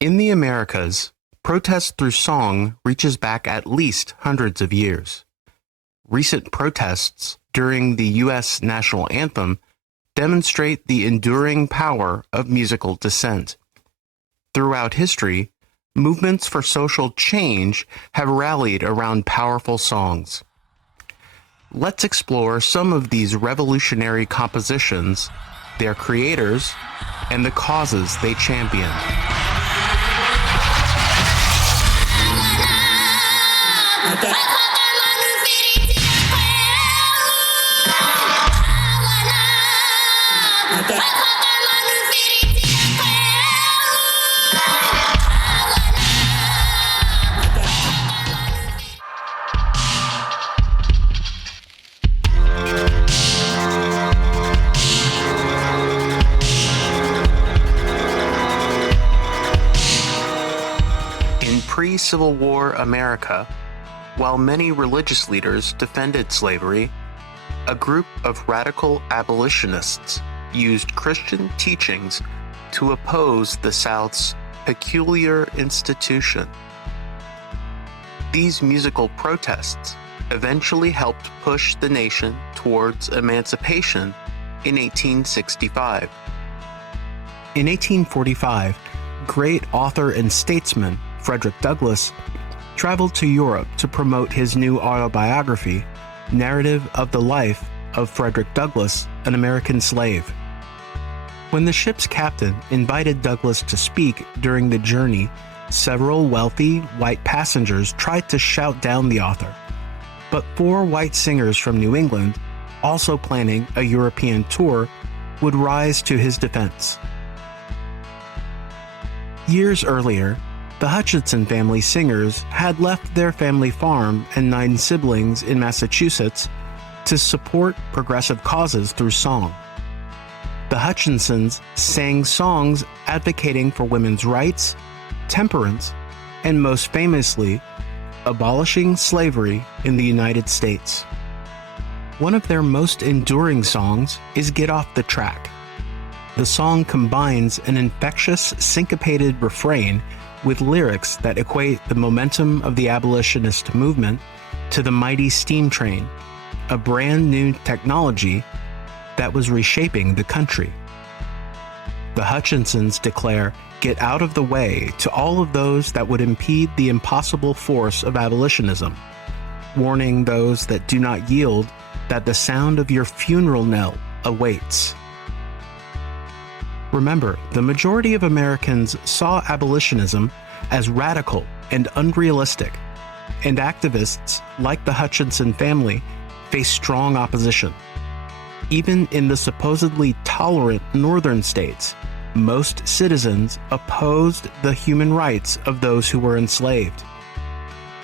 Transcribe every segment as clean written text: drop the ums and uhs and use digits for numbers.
In the Americas, protest through song reaches back at least hundreds of years. Recent protests during the U.S. national anthem demonstrate the enduring power of musical dissent. Throughout history, movements for social change have rallied around powerful songs. Let's explore some of these revolutionary compositions, their creators, and the causes they championed. Pre-Civil War America, while many religious leaders defended slavery, a group of radical abolitionists used Christian teachings to oppose the South's peculiar institution. These musical protests eventually helped push the nation towards emancipation in 1865. In 1845, great author and statesman Frederick Douglass traveled to Europe to promote his new autobiography, Narrative of the Life of Frederick Douglass, an American Slave. When the ship's captain invited Douglass to speak during the journey, several wealthy white passengers tried to shout down the author, but 4 white singers from New England, also planning a European tour, would rise to his defense. Years earlier, the Hutchinson family singers had left their family farm and 9 siblings in Massachusetts to support progressive causes through song. The Hutchinsons sang songs advocating for women's rights, temperance, and most famously, abolishing slavery in the United States. One of their most enduring songs is Get Off the Track. The song combines an infectious, syncopated refrain with lyrics that equate the momentum of the abolitionist movement to the mighty steam train, a brand new technology that was reshaping the country. The Hutchinsons declare, "Get out of the way" to all of those that would impede the impossible force of abolitionism, warning those that do not yield that the sound of your funeral knell awaits. Remember, the majority of Americans saw abolitionism as radical and unrealistic, and activists like the Hutchinson family faced strong opposition. Even in the supposedly tolerant northern states, most citizens opposed the human rights of those who were enslaved.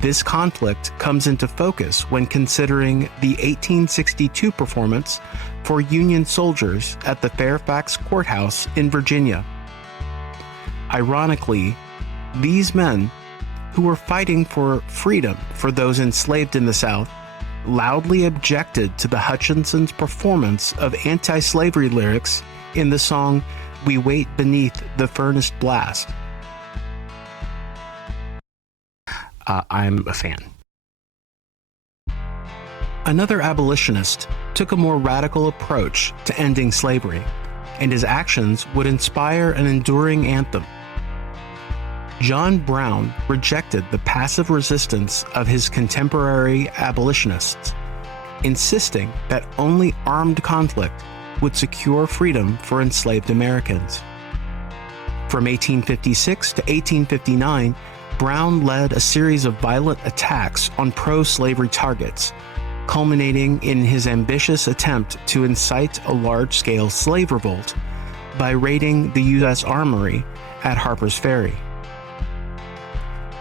This conflict comes into focus when considering the 1862 performance for Union soldiers at the Fairfax Courthouse in Virginia. Ironically, these men, who were fighting for freedom for those enslaved in the South, loudly objected to the Hutchinsons' performance of anti-slavery lyrics in the song "We Wait Beneath the Furnace Blast." I'm a fan. Another abolitionist took a more radical approach to ending slavery, and his actions would inspire an enduring anthem. John Brown rejected the passive resistance of his contemporary abolitionists, insisting that only armed conflict would secure freedom for enslaved Americans. From 1856 to 1859, Brown led a series of violent attacks on pro-slavery targets, culminating in his ambitious attempt to incite a large-scale slave revolt by raiding the U.S. Armory at Harper's Ferry.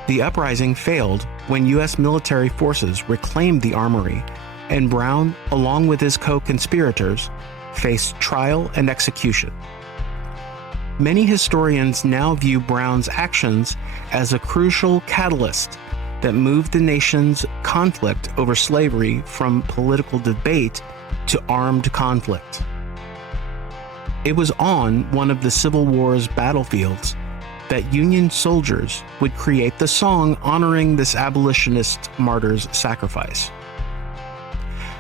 The uprising failed when U.S. military forces reclaimed the armory, and Brown, along with his co-conspirators, faced trial and execution. Many historians now view Brown's actions as a crucial catalyst that moved the nation's conflict over slavery from political debate to armed conflict. It was on one of the Civil War's battlefields that Union soldiers would create the song honoring this abolitionist martyr's sacrifice.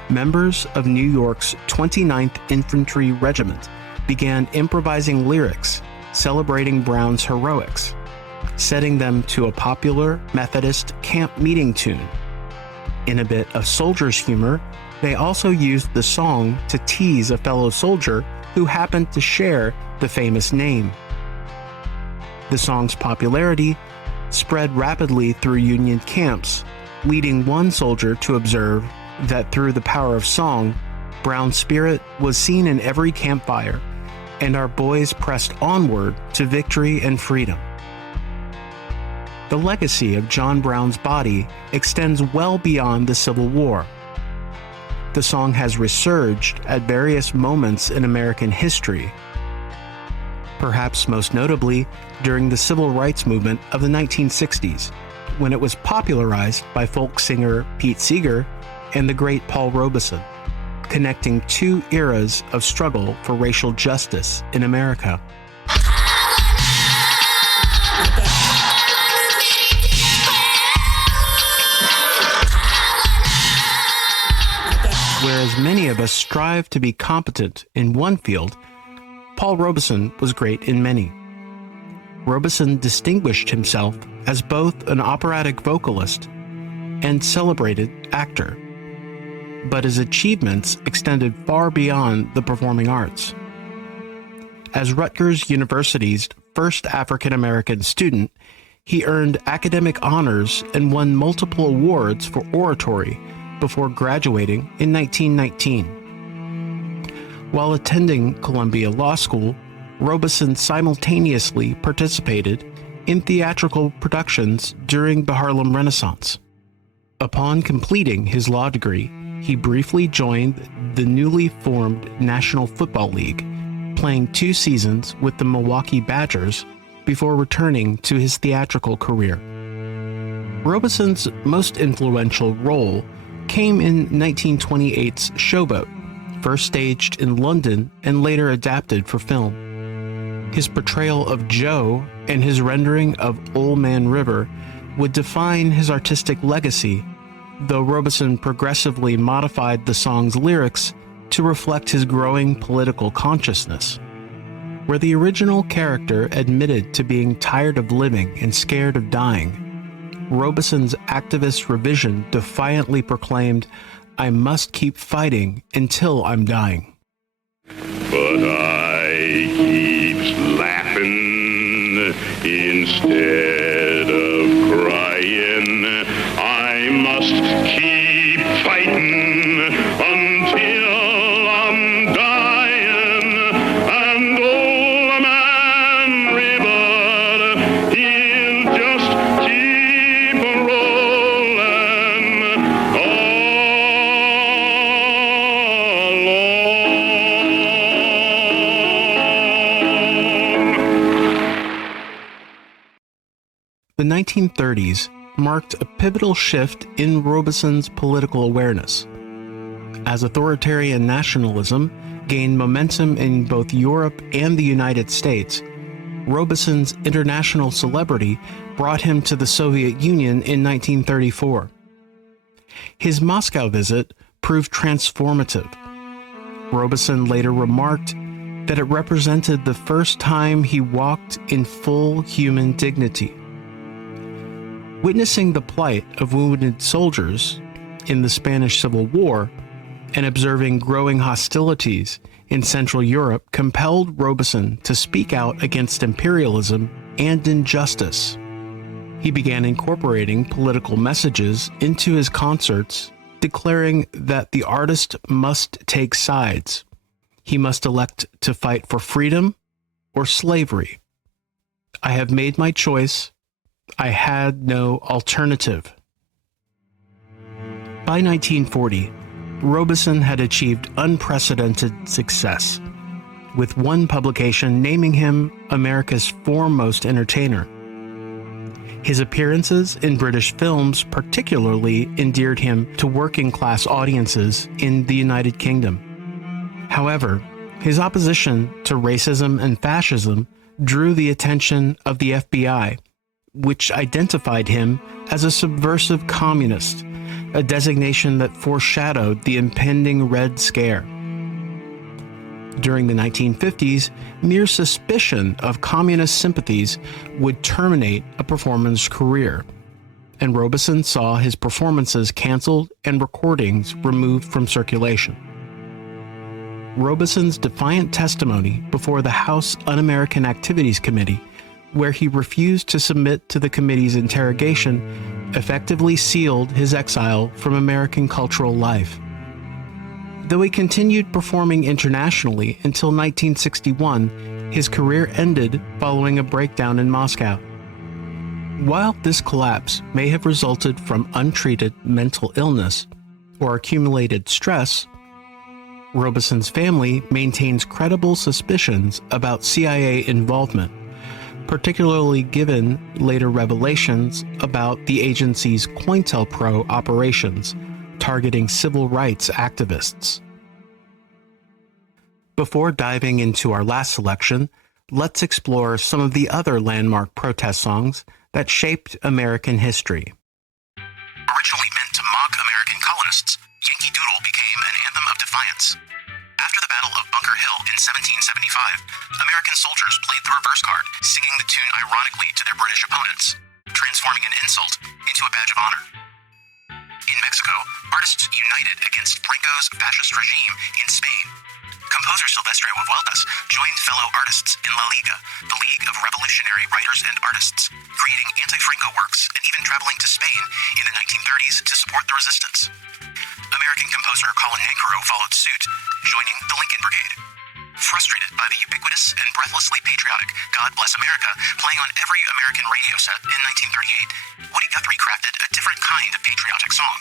Members of New York's 29th Infantry Regiment began improvising lyrics celebrating Brown's heroics, setting them to a popular Methodist camp meeting tune. In a bit of soldier's humor, they also used the song to tease a fellow soldier who happened to share the famous name. The song's popularity spread rapidly through Union camps, leading one soldier to observe that through the power of song, Brown's spirit was seen in every campfire, and our boys pressed onward to victory and freedom. The legacy of John Brown's body extends well beyond the Civil War. The song has resurged at various moments in American history, perhaps most notably during the Civil Rights Movement of the 1960s, when it was popularized by folk singer Pete Seeger and the great Paul Robeson, connecting two eras of struggle for racial justice in America. Whereas many of us strive to be competent in one field, Paul Robeson was great in many. Robeson distinguished himself as both an operatic vocalist and celebrated actor, but his achievements extended far beyond the performing arts. As Rutgers University's first African-American student, he earned academic honors and won multiple awards for oratory before graduating in 1919. While attending Columbia Law School, Robeson simultaneously participated in theatrical productions during the Harlem Renaissance. Upon completing his law degree, he briefly joined the newly formed National Football League, playing 2 seasons with the Milwaukee Badgers before returning to his theatrical career. Robeson's most influential role came in 1928's Showboat, first staged in London and later adapted for film. His portrayal of Joe and his rendering of Old Man River would define his artistic legacy, though Robeson progressively modified the song's lyrics to reflect his growing political consciousness. Where the original character admitted to being tired of living and scared of dying, Robeson's activist revision defiantly proclaimed, "I must keep fighting until I'm dying." But I keeps laughing instead of crying. I must keep fighting until I'm dying. And old man River, he'll just keep rolling The 1930s marked a pivotal shift in Robeson's political awareness. As authoritarian nationalism gained momentum in both Europe and the United States, Robeson's international celebrity brought him to the Soviet Union in 1934. His Moscow visit proved transformative. Robeson later remarked that it represented the first time he walked in full human dignity. Witnessing the plight of wounded soldiers in the Spanish Civil War and observing growing hostilities in Central Europe compelled Robeson to speak out against imperialism and injustice. He began incorporating political messages into his concerts, declaring that the artist must take sides. He must elect to fight for freedom or slavery. I have made my choice. I had no alternative. By 1940, Robeson had achieved unprecedented success, with one publication naming him America's foremost entertainer. His appearances in British films particularly endeared him to working-class audiences in the United Kingdom. However, his opposition to racism and fascism drew the attention of the FBI, which identified him as a subversive communist, a designation that foreshadowed the impending Red Scare. During the 1950s, mere suspicion of communist sympathies would terminate a performer's career, and Robeson saw his performances canceled and recordings removed from circulation. Robeson's defiant testimony before the House Un-American Activities Committee, where he refused to submit to the committee's interrogation, effectively sealed his exile from American cultural life. Though he continued performing internationally until 1961, his career ended following a breakdown in Moscow. While this collapse may have resulted from untreated mental illness or accumulated stress, Robeson's family maintains credible suspicions about CIA involvement, particularly given later revelations about the agency's COINTELPRO operations targeting civil rights activists. Before diving into our last selection, let's explore some of the other landmark protest songs that shaped American history. Originally meant to mock American colonists, Yankee Doodle became an anthem of defiance. After the Battle of Bunker Hill in 1775, American soldiers played the reverse card, singing the tune ironically to their British opponents, transforming an insult into a badge of honor. In Mexico, artists united against Franco's fascist regime in Spain. Composer Silvestre Revueltas joined fellow artists in La Liga, the League of Revolutionary Writers and Artists, creating anti-Franco works and even traveling to Spain in the 1930s to support the resistance. American composer Conlon Nancarrow followed suit, joining the Lincoln Brigade. Frustrated by the ubiquitous and breathlessly patriotic God Bless America playing on every American radio set in 1938, Guthrie crafted a different kind of patriotic song.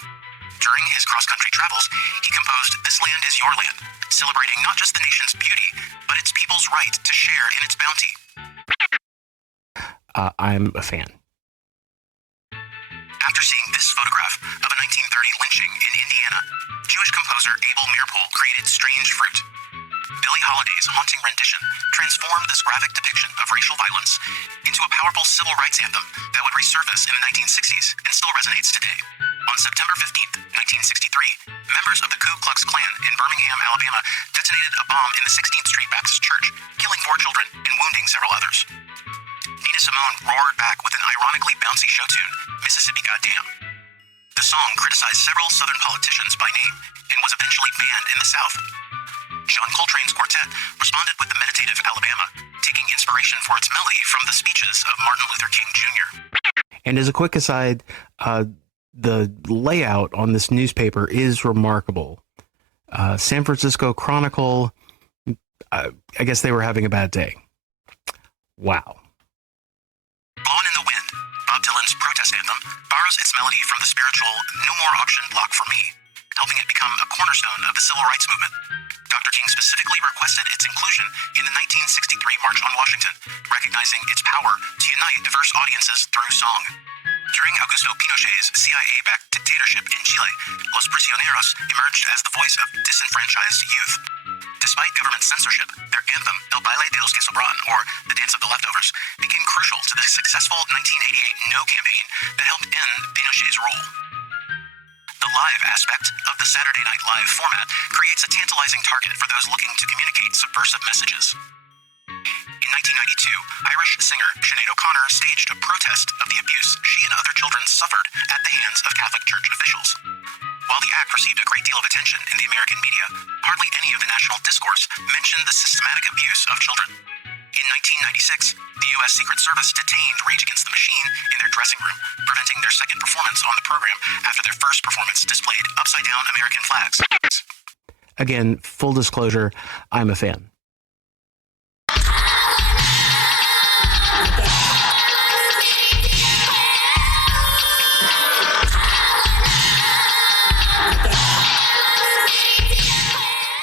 During his cross-country travels, he composed This Land Is Your Land, celebrating not just the nation's beauty, but its people's right to share in its bounty. I'm a fan. After seeing this photograph of a 1930 lynching in Indiana, Jewish composer Abel Meerschaert created Strange Fruit. Billie Holiday's haunting rendition transformed this graphic depiction of racial violence into a powerful civil rights anthem that would resurface in the 1960s and still resonates today. On September 15, 1963, members of the Ku Klux Klan in Birmingham, Alabama, detonated a bomb in the 16th Street Baptist Church, killing 4 children and wounding several others. Nina Simone roared back with an ironically bouncy show tune, Mississippi Goddamn. The song criticized several Southern politicians by name and was eventually banned in the South. John Coltrane's quartet responded with the meditative Alabama, taking inspiration for its melody from the speeches of Martin Luther King Jr. And as a quick aside, the layout on this newspaper is remarkable. San Francisco Chronicle, I guess they were having a bad day. Wow. Blowin' in the Wind, Bob Dylan's protest anthem, borrows its melody from the spiritual No More Auction Block for Me, helping it become a cornerstone of the civil rights movement. Dr. King specifically requested its inclusion in the 1963 March on Washington, recognizing its power to unite diverse audiences through song. During Augusto Pinochet's CIA-backed dictatorship in Chile, Los Prisioneros emerged as the voice of disenfranchised youth. Despite government censorship, their anthem, El Baile de los que Sobran, or The Dance of the Leftovers, became crucial to the successful 1988 No campaign that helped end Pinochet's rule. The live aspect of the Saturday Night Live format creates a tantalizing target for those looking to communicate subversive messages. In 1992, Irish singer Sinead O'Connor staged a protest of the abuse she and other children suffered at the hands of Catholic Church officials. While the act received a great deal of attention in the American media, hardly any of the national discourse mentioned the systematic abuse of children. In 1996, the U.S. Secret Service detained Rage Against the Machine in their dressing room, preventing their second performance on the program after their first performance displayed upside-down American flags. Again, full disclosure, I'm a fan.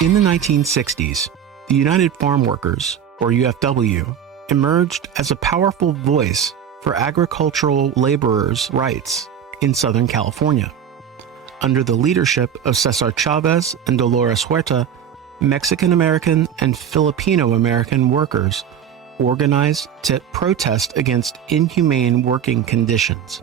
In the 1960s, the United Farm Workers, or UFW, emerged as a powerful voice for agricultural laborers' rights in Southern California. Under the leadership of Cesar Chavez and Dolores Huerta, Mexican-American and Filipino-American workers organized to protest against inhumane working conditions.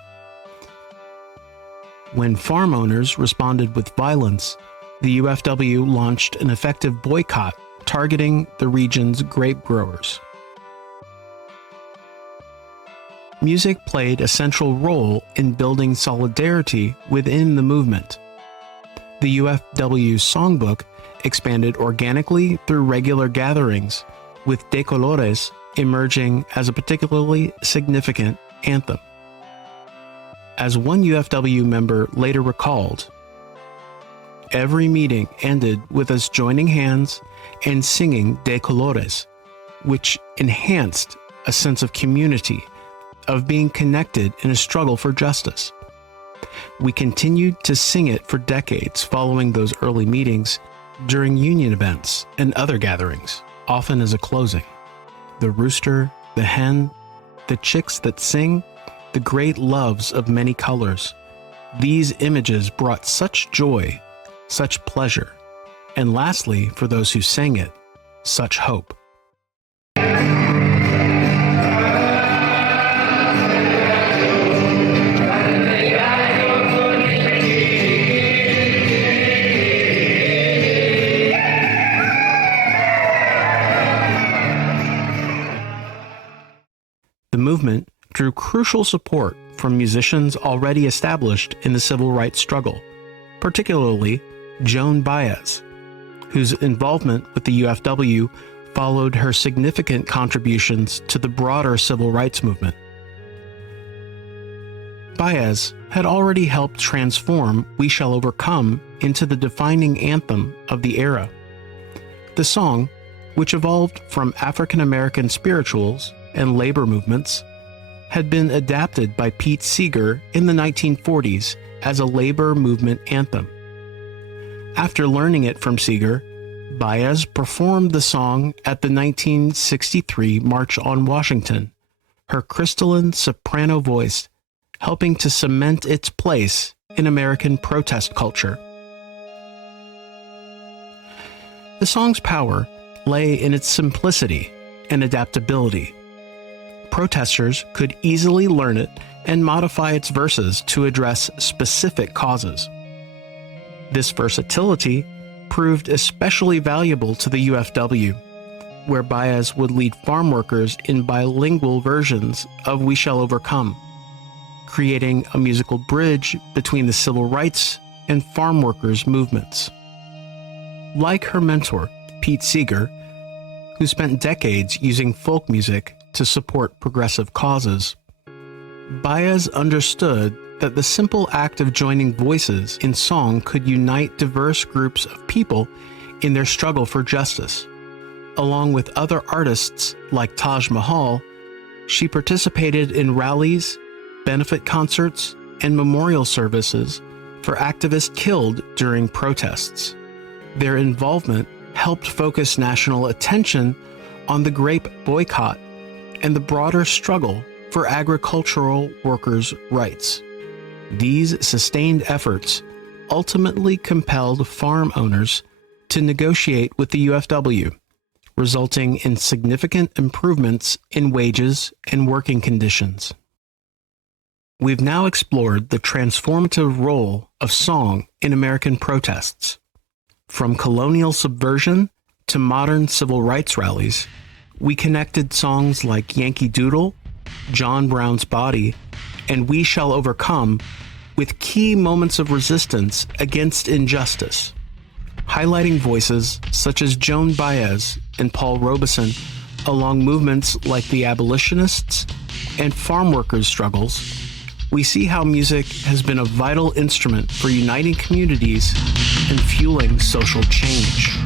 When farm owners responded with violence, the UFW launched an effective boycott targeting the region's grape growers. Music played a central role in building solidarity within the movement. The UFW songbook expanded organically through regular gatherings, with De Colores emerging as a particularly significant anthem. As one UFW member later recalled, "Every meeting ended with us joining hands and singing De Colores, which enhanced a sense of community, of being connected in a struggle for justice." We continued to sing it for decades following those early meetings, during union events and other gatherings, often as a closing. The rooster, the hen, the chicks that sing, the great loves of many colors. These images brought such joy, such pleasure, and lastly, for those who sang it, such hope. The movement drew crucial support from musicians already established in the civil rights struggle, particularly Joan Baez, whose involvement with the UFW followed her significant contributions to the broader civil rights movement. Baez had already helped transform We Shall Overcome into the defining anthem of the era. The song, which evolved from African American spirituals and labor movements, had been adapted by Pete Seeger in the 1940s as a labor movement anthem. After learning it from Seeger, Baez performed the song at the 1963 March on Washington, her crystalline soprano voice helping to cement its place in American protest culture. The song's power lay in its simplicity and adaptability. Protesters could easily learn it and modify its verses to address specific causes. This versatility proved especially valuable to the UFW, where Baez would lead farm workers in bilingual versions of We Shall Overcome, creating a musical bridge between the civil rights and farm workers' movements. Like her mentor, Pete Seeger, who spent decades using folk music to support progressive causes, Baez understood that the simple act of joining voices in song could unite diverse groups of people in their struggle for justice. Along with other artists like Taj Mahal, she participated in rallies, benefit concerts, and memorial services for activists killed during protests. Their involvement helped focus national attention on the grape boycott and the broader struggle for agricultural workers' rights. These sustained efforts ultimately compelled farm owners to negotiate with the UFW, resulting in significant improvements in wages and working conditions. We've now explored the transformative role of song in American protests. From colonial subversion to modern civil rights rallies, we connected songs like Yankee Doodle, John Brown's Body, and We Shall Overcome with key moments of resistance against injustice, highlighting voices such as Joan Baez and Paul Robeson along movements like the abolitionists and farm workers' struggles. We see how music has been a vital instrument for uniting communities and fueling social change.